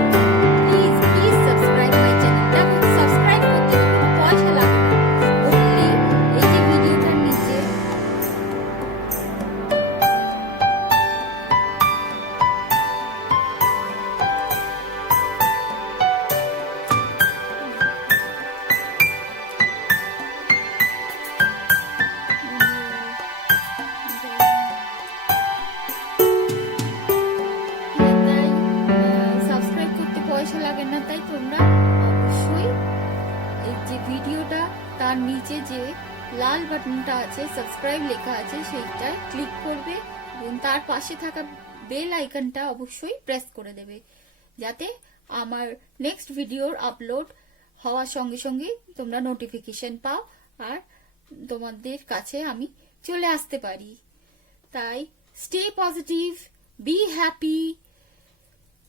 Please please subscribe my channel. দেখো, সাবস্ক্রাইব করতে কোনো পয়সা লাগে না, অনলি এই যে ভিডিওটার নিচে সাবস্ক্রাইব করতে পয়সা লাগে না, তাই তোমরা অবশ্যই এই যে ভিডিওটা তার নিচে যে লাল বাটনটা আছে, সাবস্ক্রাইব লেখা আছে, সেইটা ক্লিক করবে এবং তার পাশে থাকা বেল আইকনটা অবশ্যই প্রেস করে দেবে, যাতে আমার নেক্সট ভিডিওর আপলোড হওয়ার সঙ্গে সঙ্গে তোমরা নোটিফিকেশন পাও আর তোমাদের কাছে আমি চলে আসতে পারি। তাই stay positive, be happy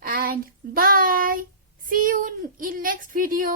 and bye. See you in next video.